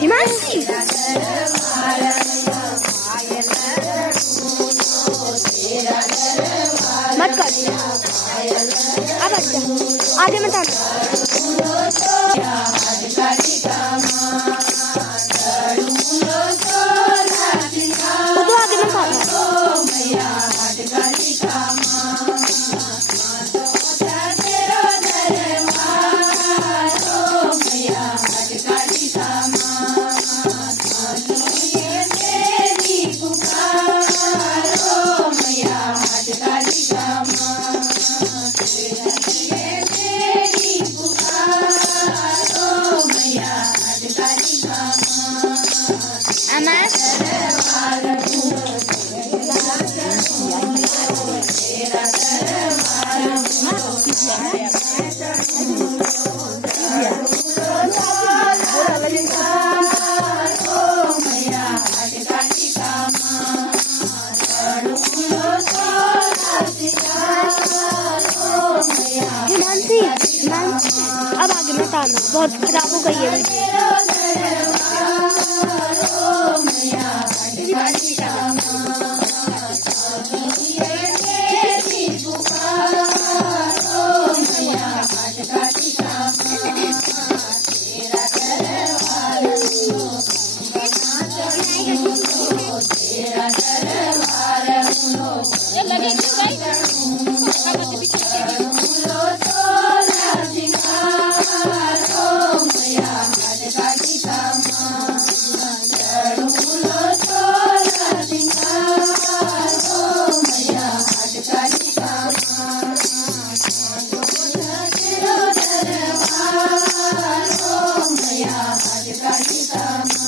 हिमांशी मत कर अब अच्छा आगे मत आना तो आगे मत आना अब आगे मत आना बहुत खराब हो गई है Radhika